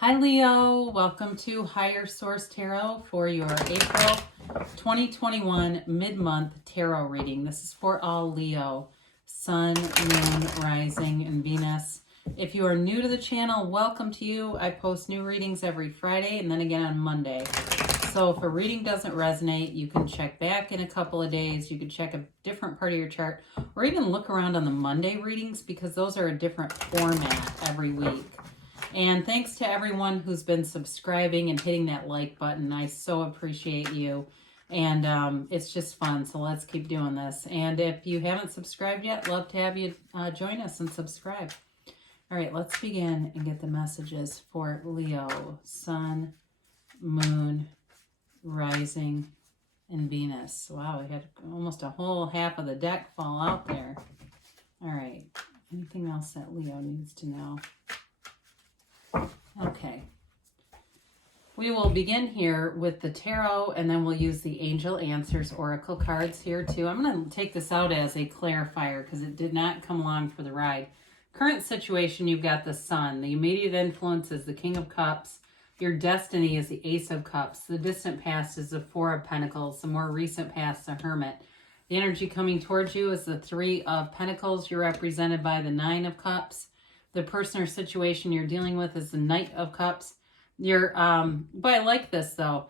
Hi Leo, welcome to Higher Source Tarot for your April 2021 mid-month tarot reading. This is for all Leo, Sun, Moon, Rising, and Venus. If you are new to the channel, welcome to you. I post new readings every Friday and then again on Monday. So if a reading doesn't resonate, you can check back in a couple of days. You can check a different part of your chart or even look around on the Monday readings because those are a different format every week. And thanks to everyone who's been subscribing and hitting that like button. I so appreciate you. And it's just fun. So let's keep doing this. And if you haven't subscribed yet, love to have you join us and subscribe. All right, let's begin and get the messages for Leo, Sun, Moon, Rising, and Venus. Wow, we had almost a whole half of the deck fall out there. All right, anything else that Leo needs to know? Okay, we will begin here with the tarot and then we'll use the Angel Answers Oracle cards here too. I'm going to take this out as a clarifier because it did not come along for the ride. Current situation, you've got the Sun. The immediate influence is the King of Cups. Your destiny is the Ace of Cups. The distant past is the Four of Pentacles. The more recent past, the Hermit. The energy coming towards you is the Three of Pentacles. You're represented by the Nine of Cups. The person or situation you're dealing with is the Knight of Cups. But I like this though.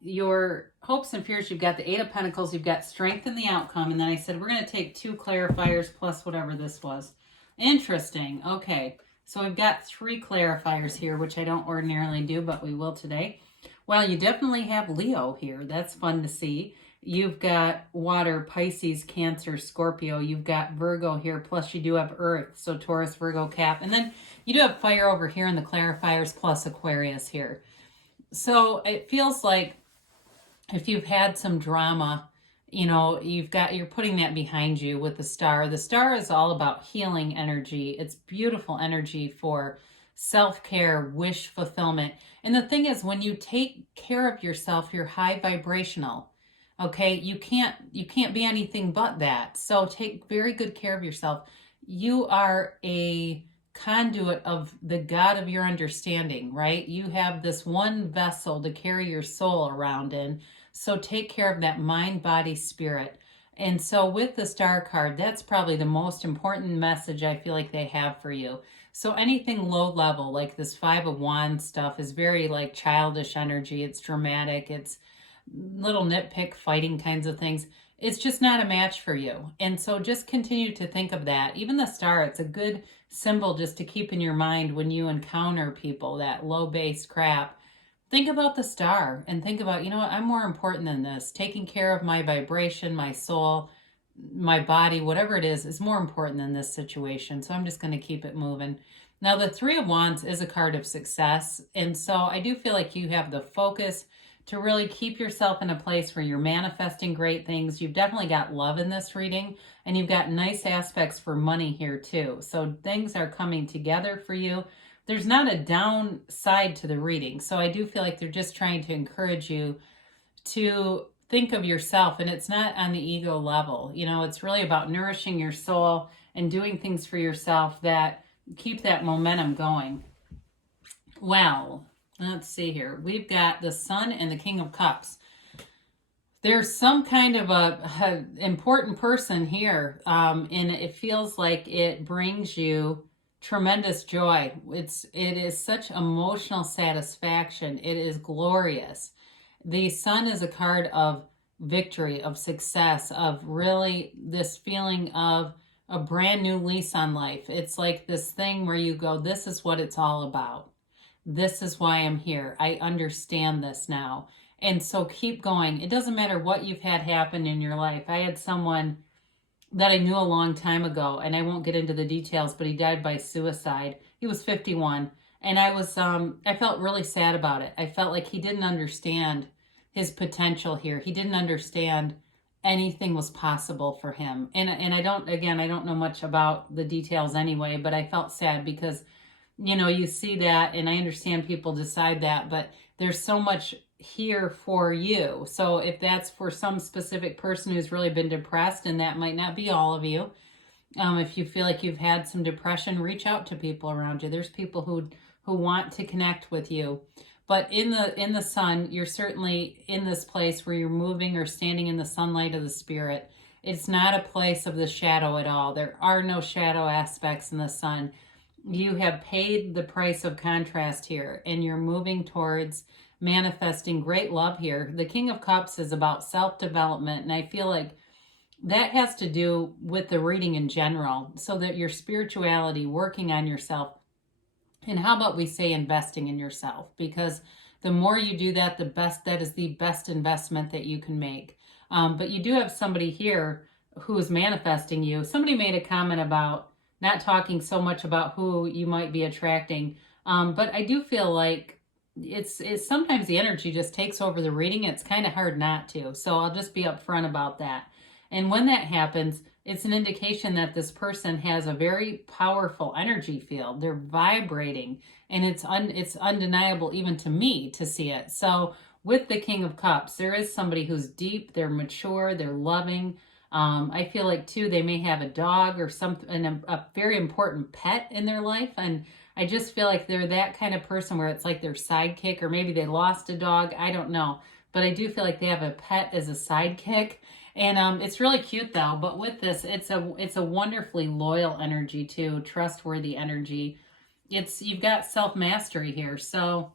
Your hopes and fears, you've got the Eight of Pentacles, you've got strength in the outcome. And then I said, we're going to take two clarifiers plus whatever this was. Interesting. Okay. So we've got three clarifiers here, which I don't ordinarily do, but we will today. Well, you definitely have Leo here. That's fun to see. You've got water, Pisces, Cancer, Scorpio. You've got Virgo here, plus you do have Earth, so Taurus, Virgo, Cap. And then you do have fire over here in the clarifiers, plus Aquarius here. So it feels like if you've had some drama, you know, you're putting that behind you with the Star. The Star is all about healing energy. It's beautiful energy for self-care, wish fulfillment. And the thing is, when you take care of yourself, you're high vibrational. Okay, you can't be anything but that. So take very good care of yourself. You are a conduit of the God of your understanding, right? You have this one vessel to carry your soul around in. So take care of that mind, body, spirit. And so with the Star card, that's probably the most important message I feel like they have for you. So anything low level, like this Five of Wands stuff, is very like childish energy. It's dramatic. It's little nitpick fighting kinds of things. It's just not a match for you. And so just continue to think of that. Even the Star, it's a good symbol just to keep in your mind when you encounter people, that low base crap. Think about the Star and think about, you know what, I'm more important than this. Taking care of my vibration, my soul, my body, whatever it is more important than this situation. So I'm just going to keep it moving. Now, the Three of Wands is a card of success. And so I do feel like you have the focus to really keep yourself in a place where you're manifesting great things. You've definitely got love in this reading, and you've got nice aspects for money here too. So things are coming together for you. There's not a downside to the reading. So I do feel like they're just trying to encourage you to think of yourself, and it's not on the ego level. You know, it's really about nourishing your soul and doing things for yourself that keep that momentum going. Well, let's see here. We've got the Sun and the King of Cups. There's some kind of a important person here, and it feels like it brings you tremendous joy. It is such emotional satisfaction. It is glorious. The Sun is a card of victory, of success, of really this feeling of a brand new lease on life. It's like this thing where you go, this is what it's all about. This is why I'm here. I understand this now. And so keep going. It doesn't matter what you've had happen in your life. I had someone that I knew a long time ago, and I won't get into the details, but he died by suicide. He was 51. And I felt really sad about it. I felt like he didn't understand his potential here. He didn't understand anything was possible for him. And I don't know much about the details anyway, but I felt sad because, you know, you see that, and I understand people decide that, but there's so much here for you. So if that's for some specific person who's really been depressed, and that might not be all of you, If you feel like you've had some depression, reach out to people around you. There's people who want to connect with you. But in the sun, you're certainly in this place where you're moving or standing in the sunlight of the spirit. It's not a place of the shadow at all. There are no shadow aspects in the sun. You have paid the price of contrast here, and you're moving towards manifesting great love here. The King of Cups is about self-development, and I feel like that has to do with the reading in general, so that your spirituality, working on yourself, and how about we say investing in yourself? Because the more you do that, that is the best investment that you can make. But you do have somebody here who is manifesting you. Somebody made a comment about not talking so much about who you might be attracting. But I do feel like it's sometimes the energy just takes over the reading. It's kind of hard not to. So I'll just be upfront about that. And when that happens, it's an indication that this person has a very powerful energy field. They're vibrating, and it's undeniable even to me to see it. So with the King of Cups, there is somebody who's deep, they're mature, they're loving. I feel like too, they may have a dog or a very important pet in their life. And I just feel like they're that kind of person where it's like their sidekick, or maybe they lost a dog. I don't know. But I do feel like they have a pet as a sidekick. And it's really cute though. But with this, it's a wonderfully loyal energy too, trustworthy energy. You've got self-mastery here. So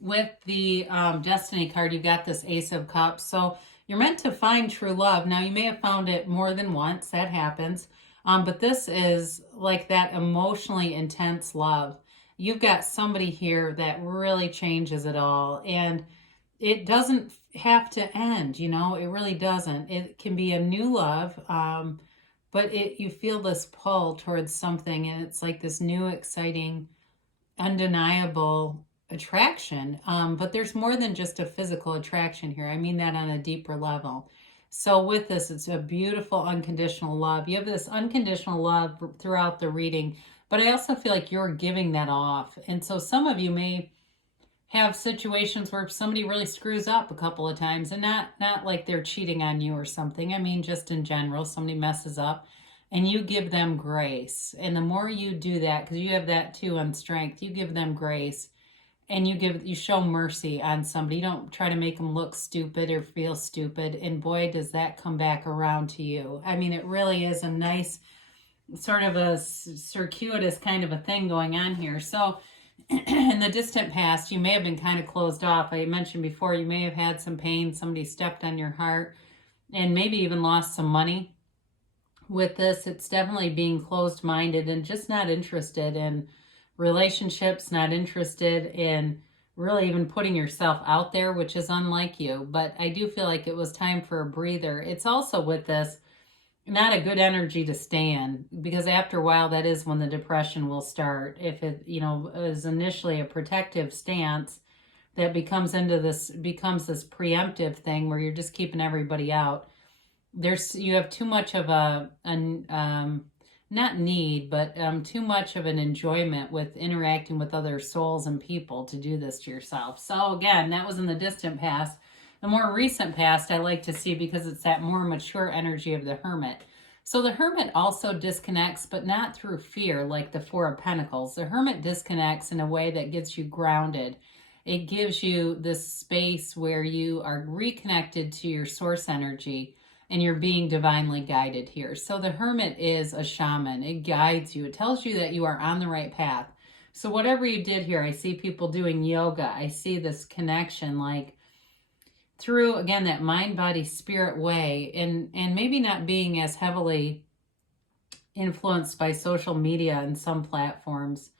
with the Destiny card, you've got this Ace of Cups. So you're meant to find true love. Now, you may have found it more than once. That happens. But this is like that emotionally intense love. You've got somebody here that really changes it all. And it doesn't have to end, you know, it really doesn't. It can be a new love, but you feel this pull towards something, and it's like this new, exciting, undeniable attraction. But there's more than just a physical attraction here. I mean that on a deeper level. So with this, it's a beautiful unconditional love. You have this unconditional love throughout the reading, but I also feel like you're giving that off. And so some of you may have situations where somebody really screws up a couple of times, and not like they're cheating on you or something. I mean, just in general, somebody messes up and you give them grace. And the more you do that, because you have that too on strength, you give them grace, and you show mercy on somebody. You don't try to make them look stupid or feel stupid. And boy, does that come back around to you. I mean, it really is a nice sort of a circuitous kind of a thing going on here. So in the distant past, you may have been kind of closed off. I mentioned before, you may have had some pain. Somebody stepped on your heart and maybe even lost some money. With this, it's definitely being closed-minded and just not interested in relationships, not interested in really even putting yourself out there, which is unlike you. But I do feel like it was time for a breather. It's also with this, not a good energy to stay in, because after a while, that is when the depression will start. If it, is initially a protective stance that becomes this preemptive thing where you're just keeping everybody out. You have too much of not need, but too much of an enjoyment with interacting with other souls and people to do this to yourself. So again, that was in the distant past. The more recent past, I like to see, because it's that more mature energy of the Hermit. So the Hermit also disconnects, but not through fear like the Four of Pentacles. The Hermit disconnects in a way that gets you grounded. It gives you this space where you are reconnected to your source energy, and you're being divinely guided here. So the Hermit is a shaman. It guides you. It tells you that you are on the right path. So whatever you did here, I see people doing yoga. I see this connection, like through, again, that mind, body, spirit way, and maybe not being as heavily influenced by social media and some platforms.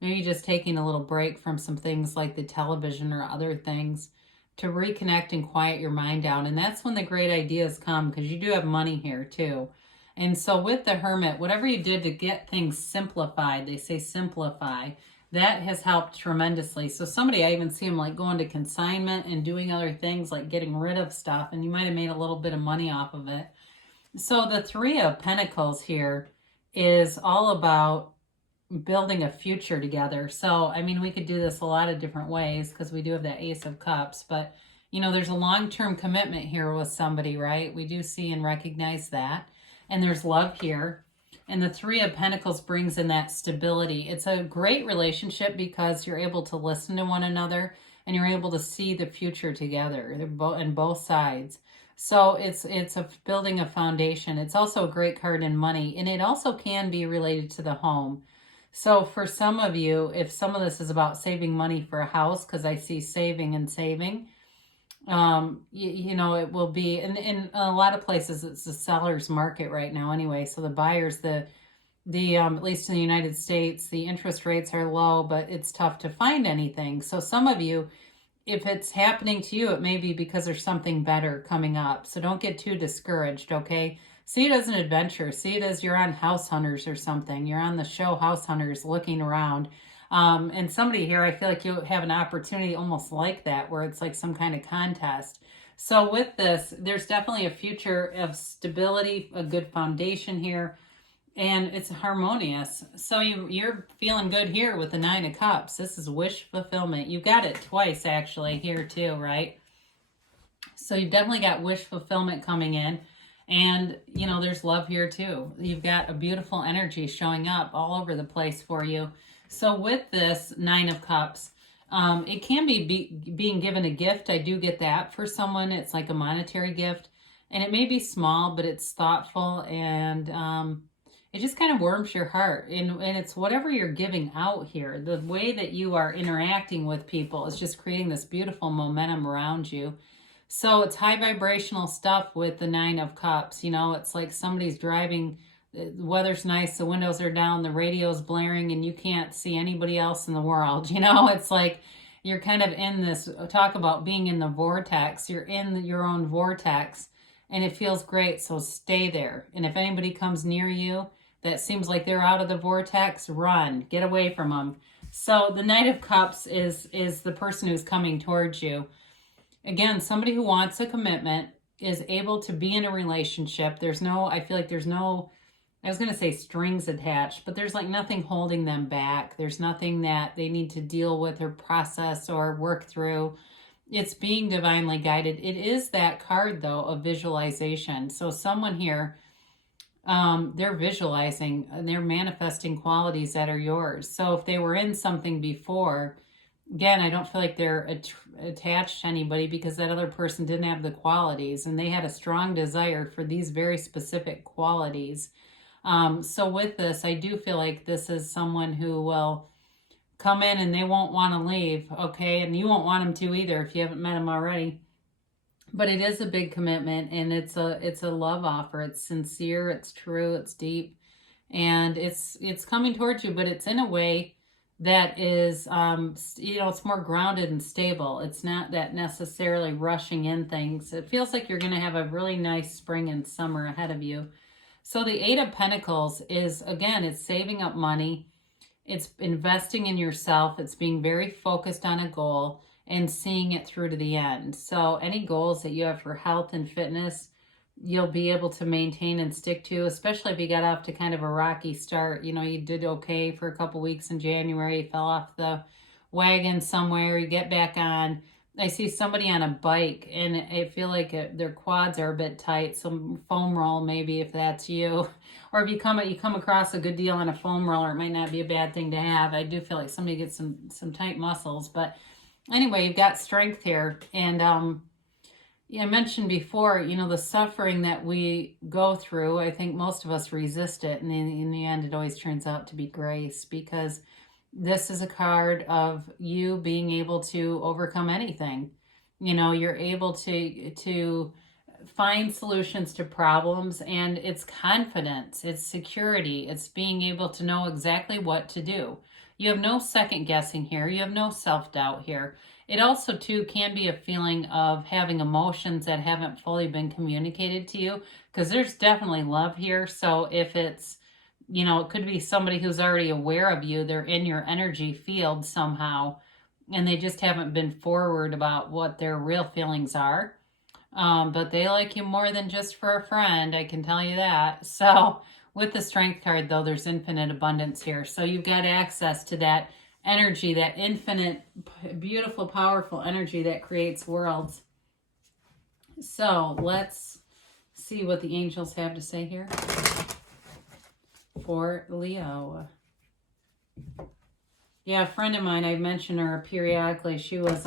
Maybe just taking a little break from some things like the television or other things to reconnect and quiet your mind down. And that's when the great ideas come, because you do have money here too. And so with the Hermit, whatever you did to get things simplified, they say simplify, that has helped tremendously. So somebody, I even see them like going to consignment and doing other things like getting rid of stuff, and you might have made a little bit of money off of it. So the Three of Pentacles here is all about building a future together. So, I mean, we could do this a lot of different ways, because we do have that Ace of Cups, but there's a long-term commitment here with somebody, right? We do see and recognize that. and there's love here. And the Three of Pentacles brings in that stability. It's a great relationship because you're able to listen to one another and you're able to see the future together on both sides. So it's building a foundation. It's also a great card in money, and it also can be related to the home. So for some of you, if some of this is about saving money for a house, because I see saving and saving, you know, it will be, and in a lot of places it's the seller's market right now anyway. So the buyers, at least in the United States, the interest rates are low, but it's tough to find anything. So some of you, if it's happening to you, it may be because there's something better coming up. So don't get too discouraged, okay? See it as an adventure. See it as you're on House Hunters or something. You're on the show House Hunters looking around. And somebody here, I feel like you'll have an opportunity almost like that, where it's like some kind of contest. So with this, there's definitely a future of stability, a good foundation here, and it's harmonious. So you're feeling good here with the Nine of Cups. This is wish fulfillment. You got it twice actually here too, right? So you've definitely got wish fulfillment coming in. And, you know, there's love here too. You've got a beautiful energy showing up all over the place for you. So with this Nine of Cups, it can be being given a gift. I do get that for someone. It's like a monetary gift. And it may be small, but it's thoughtful, and it just kind of warms your heart. And it's whatever you're giving out here. The way that you are interacting with people is just creating this beautiful momentum around you. So it's high vibrational stuff with the Nine of Cups. You know, it's like somebody's driving, the weather's nice, the windows are down, the radio's blaring, and you can't see anybody else in the world. You know, it's like you're kind of in this, talk about being in the vortex. You're in your own vortex, and it feels great, so stay there. And if anybody comes near you that seems like they're out of the vortex, run, get away from them. So the Knight of Cups is the person who's coming towards you. Again, somebody who wants a commitment, is able to be in a relationship. There's no, I feel like there's no, I was going to say strings attached, but there's like nothing holding them back. There's nothing that they need to deal with or process or work through. It's being divinely guided. It is that card, though, of visualization. So someone here, they're visualizing and they're manifesting qualities that are yours. So if they were in something before, again, I don't feel like they're attached to anybody because that other person didn't have the qualities and they had a strong desire for these very specific qualities. So with this, I do feel like this is someone who will come in and they won't want to leave, okay? And you won't want them to either if you haven't met them already. But it is a big commitment, and it's a love offer. It's sincere, it's true, it's deep, and it's coming towards you, but it's in a way that is, it's more grounded and stable. It's not that necessarily rushing in things. It feels like you're going to have a really nice spring and summer ahead of you. So the Eight of Pentacles is, again, it's saving up money. It's investing in yourself. It's being very focused on a goal and seeing it through to the end. So any goals that you have for health and fitness, you'll be able to maintain and stick to, especially if you got off to kind of a rocky start. You know, you did okay for a couple weeks in January, you fell off the wagon somewhere, you get back on. I see somebody on a bike, and I feel like their quads are a bit tight. Some foam roll, maybe, if that's you. Or if you come across a good deal on a foam roller, it might not be a bad thing to have. I do feel like somebody gets some tight muscles. But anyway, you've got strength here. And I mentioned before, the suffering that we go through, I think most of us resist it. And in the end, it always turns out to be grace, because this is a card of you being able to overcome anything. You're able to find solutions to problems, and it's confidence, it's security, it's being able to know exactly what to do. You have no second guessing here. You have no self-doubt here. It also, too, can be a feeling of having emotions that haven't fully been communicated to you, because there's definitely love here. So if it's, it could be somebody who's already aware of you. They're in your energy field somehow, and they just haven't been forward about what their real feelings are. But they like you more than just for a friend, I can tell you that. So with the Strength card, though, there's infinite abundance here. So you've got access to that energy, that infinite, beautiful, powerful energy that creates worlds. So let's see what the angels have to say here for Leo. Yeah, a friend of mine, I've mentioned her periodically. She was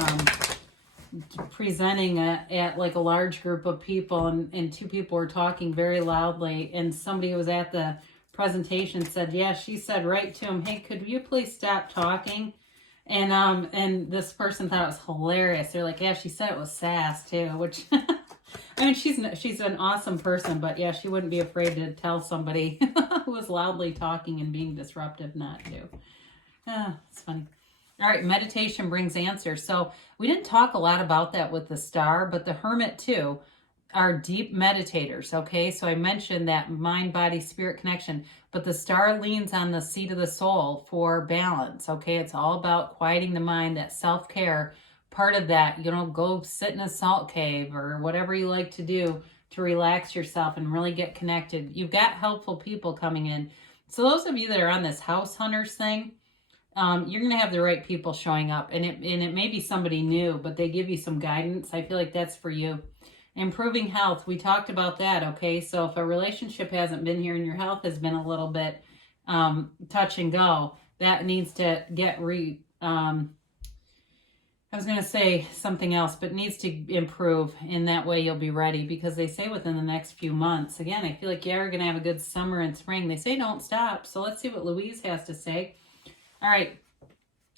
presenting at like a large group of people, and two people were talking very loudly, and somebody who was at the presentation said, yeah, she said right to him, hey, could you please stop talking? And this person thought it was hilarious. They're like, yeah, she said it was sass too, which I mean, she's an awesome person, but yeah, she wouldn't be afraid to tell somebody who was loudly talking and being disruptive not to. It's funny. All right, meditation brings answers. So we didn't talk a lot about that with the star, but the hermit too are deep meditators, okay? So I mentioned that mind, body, spirit connection, but the star leans on the seat of the soul for balance, okay? It's all about quieting the mind, that self-care. Part of that, go sit in a salt cave or whatever you like to do to relax yourself and really get connected. You've got helpful people coming in. So those of you that are on this house hunters thing, you're going to have the right people showing up, and it may be somebody new, but they give you some guidance. I feel like that's for you. Improving health, we talked about that, okay? So if a relationship hasn't been here and your health has been a little bit touch and go, that needs to get I was going to say something else, but needs to improve. In that way, you'll be ready, because they say within the next few months. Again, I feel like you're going to have a good summer and spring. They say don't stop. So let's see what Louise has to say. All right.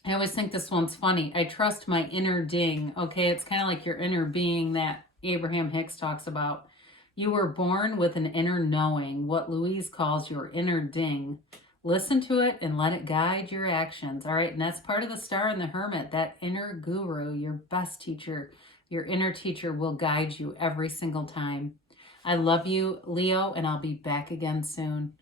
I always think this one's funny. I trust my inner ding. Okay, it's kind of like your inner being that Abraham Hicks talks about. You were born with an inner knowing, what Louise calls your inner ding. Listen to it and let it guide your actions. All right, and that's part of the star and the hermit, that inner guru, your best teacher, your inner teacher will guide you every single time. I love you, Leo, and I'll be back again soon.